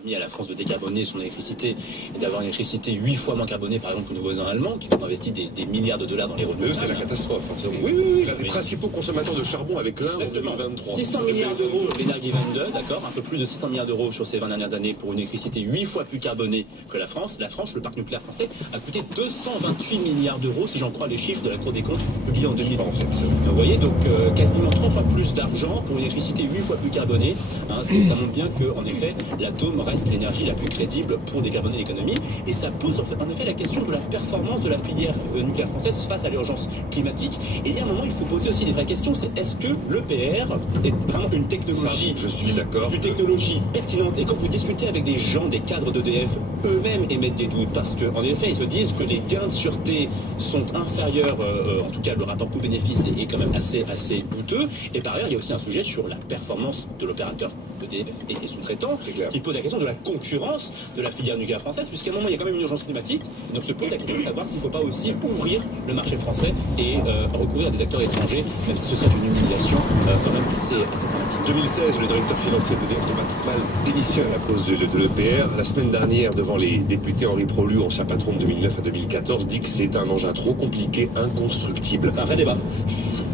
permis à la France de décarboner son électricité et d'avoir une électricité 8 fois moins carbonée, par exemple, que nos voisins allemands, qui ont investi des milliards de dollars dans les renouvelables. C'est la catastrophe. Hein. Oui. C'est l'un des principaux consommateurs de charbon avec l'Inde en 2023. 600 milliards d'euros l'Energiewende, d'accord, un peu plus de 600 milliards d'euros sur ces 20 dernières années pour une électricité 8 fois plus carbonée que la France. La France, le parc nucléaire français, a coûté 228 milliards d'euros, si j'en crois les chiffres de la Cour des comptes publiés en 2011. Vous voyez, donc quasiment 3 fois plus d'argent pour une électricité 8 fois plus carbonée. Hein, ça montre bien qu'en effet, l'atome reste l'énergie la plus crédible pour décarboner l'économie. Et ça pose en effet la question de la performance de la filière nucléaire française face à l'urgence climatique. Et il y a un moment, il faut poser aussi des vraies questions. C'est est-ce que l'EPR est vraiment une technologie, je suis d'accord, une technologie pertinente? Et quand vous discutez avec des gens, des cadres d'EDF, eux-mêmes émettent des doutes parce qu'en effet, ils se disent que les gains de sûreté sont inférieurs, en tout cas le rapport coût-bénéfice est quand même assez douteux. Et par ailleurs, il y a aussi un sujet sur la performance de l'opérateur EDF et des sous-traitants qui pose la question de la concurrence de la filière nucléaire française, puisqu'à un moment, il y a quand même une urgence climatique. Et donc se pose la question de savoir s'il ne faut pas aussi ouvrir le marché français et recourir à des acteurs étrangers, même si ce serait une humiliation quand même assez dramatique. 2016, le directeur financier d'EDF, Thomas Tuchel, démissionne à cause de l'EPR. La semaine dernière, devant les députés, Henri Prolu, ancien patron de 2009 à 2014, dit que c'est un engin trop compliqué, inconstructible. C'est un vrai débat.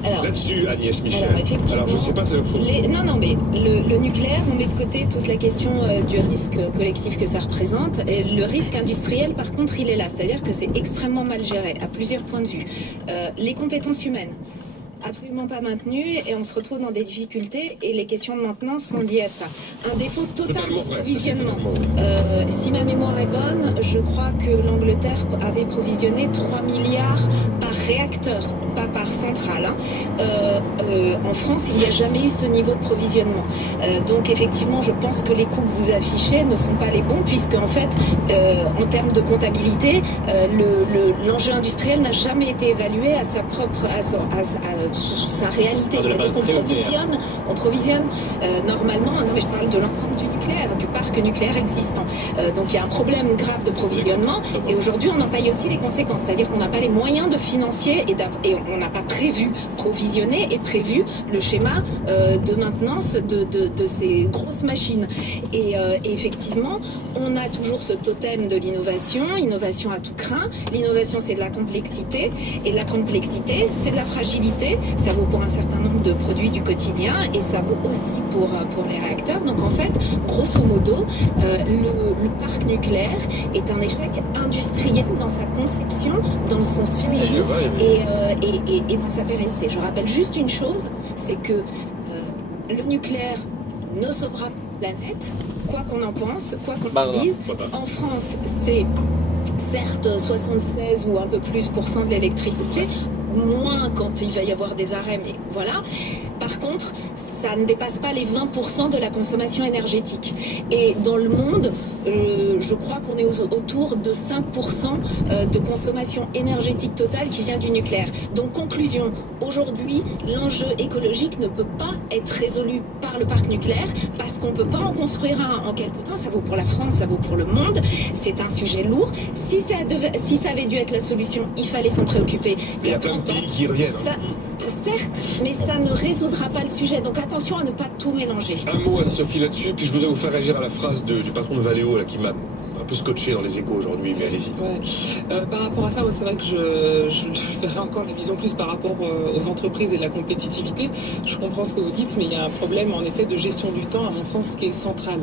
Là-dessus, Agnès Michel. Alors, je ne sais pas. Non, mais le nucléaire, on met de côté toute la question du risque collectif que ça représente. Et le risque industriel, par contre, il est là. C'est-à-dire que c'est extrêmement mal géré, à plusieurs points de vue. Les compétences humaines, absolument pas maintenues, et on se retrouve dans des difficultés, et les questions de maintenance sont liées à ça. Un défaut total d'approvisionnement. Si ma mémoire est bonne, je crois que l'Angleterre avait provisionné 3 milliards par réacteur, pas par centrale. En France, il n'y a jamais eu ce niveau de provisionnement. Donc effectivement, je pense que les coûts que vous affichez ne sont pas les bons, puisque en fait, en termes de comptabilité, l'enjeu industriel n'a jamais été évalué à sa propre, sa réalité. C'est-à-dire qu'on provisionne normalement, non mais je parle de l'ensemble du nucléaire, du parc nucléaire existant. Donc il y a un problème grave de provisionnement, et aujourd'hui on en paye aussi les conséquences, c'est-à-dire qu'on n'a pas les moyens de financier et on n'a pas prévu provisionner et prévu le schéma de maintenance de ces grosses machines. Et effectivement, on a toujours ce totem de l'innovation à tout crin. L'innovation, c'est de la complexité, et la complexité, c'est de la fragilité. Ça vaut pour un certain nombre de produits du quotidien, et ça vaut aussi pour les réacteurs. Donc en fait, grosso modo, le parc nucléaire est un échec industriel dans sa conception, dans son suivi et dans sa pérennité. Je rappelle juste une chose, c'est que le nucléaire ne sauvera pas la planète, quoi qu'on en pense, quoi qu'on en dise. En France, c'est certes 76 ou un peu plus % de l'électricité, moins quand il va y avoir des arrêts, mais voilà. Par contre, ça ne dépasse pas les 20% de la consommation énergétique. Et dans le monde, je crois qu'on est autour de 5% de consommation énergétique totale qui vient du nucléaire. Donc conclusion, aujourd'hui, l'enjeu écologique ne peut pas être résolu par le parc nucléaire, parce qu'on ne peut pas en construire un en quelque temps. Ça vaut pour la France, ça vaut pour le monde. C'est un sujet lourd. Si ça avait dû être la solution, il fallait s'en préoccuper. Il y a plein de pays qui reviennent. Certes, mais ça ne résoudra pas le sujet. Donc attention à ne pas tout mélanger. Un mot, Anne-Sophie, là-dessus, puis je voudrais vous faire réagir à la phrase du patron de Valeo, là, qui m'a un peu scotché dans les échos aujourd'hui, mais allez-y. Par rapport à ça, c'est vrai que je ferai encore la vision plus par rapport aux entreprises et de la compétitivité. Je comprends ce que vous dites, mais il y a un problème en effet de gestion du temps, à mon sens, qui est central.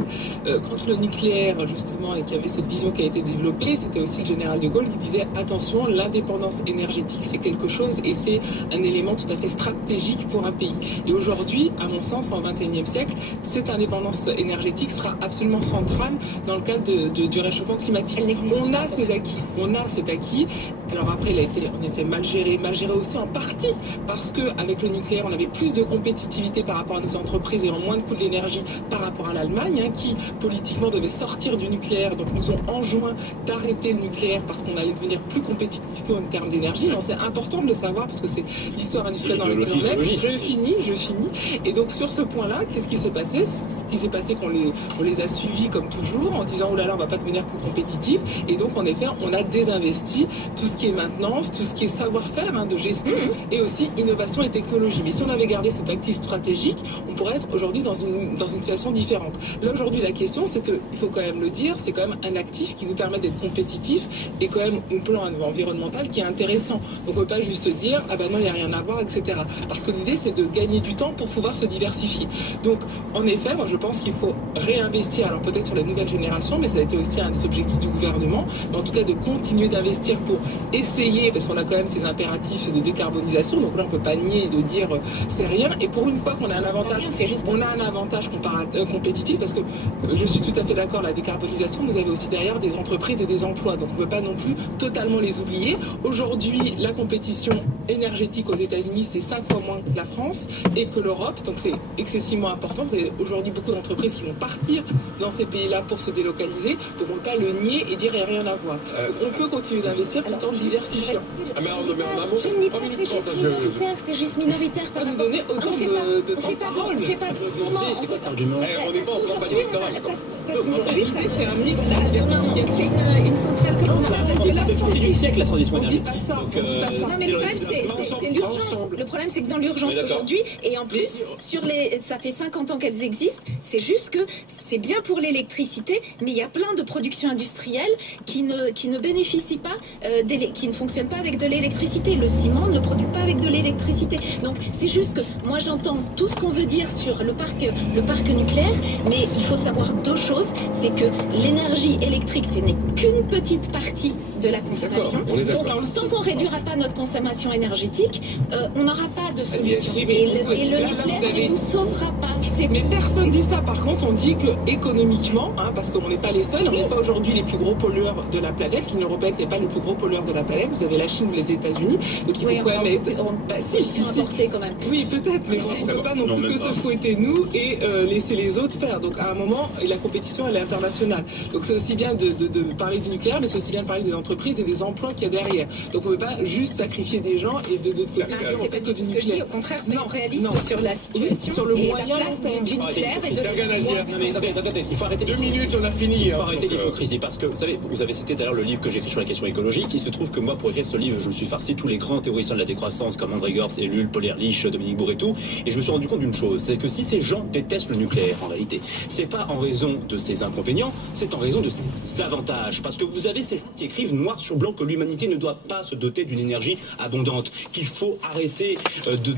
Quand le nucléaire, justement, et qu'il y avait cette vision qui a été développée, c'était aussi le général de Gaulle qui disait attention, l'indépendance énergétique, c'est quelque chose et c'est un élément tout à fait stratégique pour un pays. Et aujourd'hui, à mon sens, en 21e siècle, cette indépendance énergétique sera absolument centrale dans le cadre du réchauffement climatique. On a ces acquis, on a cet acquis. Alors après, il a été en effet mal géré aussi en partie parce qu'avec le nucléaire, on avait plus de compétitivité par rapport à nos entreprises et en moins de coûts de l'énergie par rapport à l'Allemagne, qui politiquement devait sortir du nucléaire, donc nous ont enjoint d'arrêter le nucléaire parce qu'on allait devenir plus compétitif en termes d'énergie. C'est important de le savoir parce que c'est l'histoire industrielle dans laquelle on est. Je finis. Et donc sur ce point-là, qu'est-ce qui s'est passé? Ce qui s'est passé qu'on les a suivis comme toujours en se disant oh là là, on va pas devenir devenir plus compétitif. Et donc, en effet, on a désinvesti tout ce qui est maintenance, tout ce qui est savoir-faire de gestion et aussi innovation et technologie. Mais si on avait gardé cet actif stratégique, on pourrait être aujourd'hui dans une situation différente. Là, aujourd'hui, la question, c'est qu'il faut quand même le dire, c'est quand même un actif qui nous permet d'être compétitif et quand même un plan environnemental qui est intéressant. Donc, on ne peut pas juste dire, ah ben non, il n'y a rien à voir, etc. Parce que l'idée, c'est de gagner du temps pour pouvoir se diversifier. Donc, en effet, moi, je pense qu'il faut réinvestir, alors peut-être sur les nouvelles générations, mais ça a été aussi un des objectifs du gouvernement, mais en tout cas de continuer d'investir pour essayer, parce qu'on a quand même ces impératifs de décarbonisation, donc là, on ne peut pas nier de dire c'est rien. Et pour une fois qu'on a un avantage, on a un avantage compétitif, parce que je suis tout à fait d'accord, la décarbonisation, vous avez aussi derrière des entreprises et des emplois, donc on ne peut pas non plus totalement les oublier. Aujourd'hui, la compétition énergétique aux États-Unis, c'est 5 fois moins que la France et que l'Europe, donc c'est excessivement important. Vous avez aujourd'hui beaucoup d'entreprises qui vont partir dans ces pays-là pour se délocaliser, donc on ne peut pas le nier et dire qu'il n'y a rien à voir. Donc on peut continuer d'investir tout en diversifiant. Ah mais en amont, je ne dis pas c'est juste minoritaire, c'est juste minoritaire par nous donner autant de temps de parole. On fait pas C'est quoi cet argument? on n'est pas en campagne électorale. Parce qu'aujourd'hui, c'est un mix de on diversification. fait une centrale comme ça. Parce que là, C'est le chantier du siècle, la transition On dit énergétique. pas ça, on dit pas ça. non mais le problème c'est l'urgence. Le problème c'est que dans l'urgence aujourd'hui, et en plus ça fait 50 ans qu'elles existent, c'est juste que c'est bien pour l'électricité, mais il y a plein de productions industrielles qui ne bénéficient pas, qui ne fonctionnent pas avec de l'électricité. Le ciment ne produit pas avec de l'électricité. Donc c'est juste que moi j'entends tout ce qu'on veut dire sur le parc nucléaire, mais il faut savoir deux choses, c'est que l'énergie électrique ce n'est qu'une petite partie de la consommation. On est d'accord. Donc, tant qu'on ne réduira pas notre consommation énergétique, on n'aura pas de solution. Oui, mais Et le nucléaire ne nous sauvera pas. Mais personne dit ça. Par contre, on dit que économiquement, parce qu'on n'est pas les seuls, on n'est pas aujourd'hui les plus gros pollueurs de la planète. L'Union européenne n'est pas le plus gros pollueur de la planète. Vous avez la Chine ou les États-Unis. Donc il faut quand même être. Importer quand même. Oui, peut-être, mais on ne peut pas non plus que se fouetter nous et laisser les autres faire. Donc à un moment, la compétition elle est internationale. Donc c'est aussi bien de parler du nucléaire, mais c'est aussi bien de parler des entreprises et des emplois qu'il y a derrière. Donc on ne peut pas juste sacrifier des gens et de l'autre côté dire on fait que du ce que je dis. nucléaire. Au contraire, soyons réalistes sur la situation sur le et moyen la place du nucléaire et de Non mais attendez, il faut arrêter. 2 minutes, on a fini. Il faut arrêter l'hypocrisie parce que vous avez cité tout à l'heure le livre que j'ai écrit sur la question écologique. Il se trouve que moi, pour écrire ce livre, je me suis farci tous les grands théoriciens de la décroissance comme André Gorz, Ellul, Paul Ehrlich, Dominique Bourretou, et je me suis rendu compte d'une chose, c'est que si ces gens détestent le nucléaire en réalité, c'est pas en raison de ses inconvénients, c'est en raison de ses avantages. Parce que vous avez ces gens qui écrivent noir sur blanc que l'humanité ne doit pas se doter d'une énergie abondante, qu'il faut arrêter de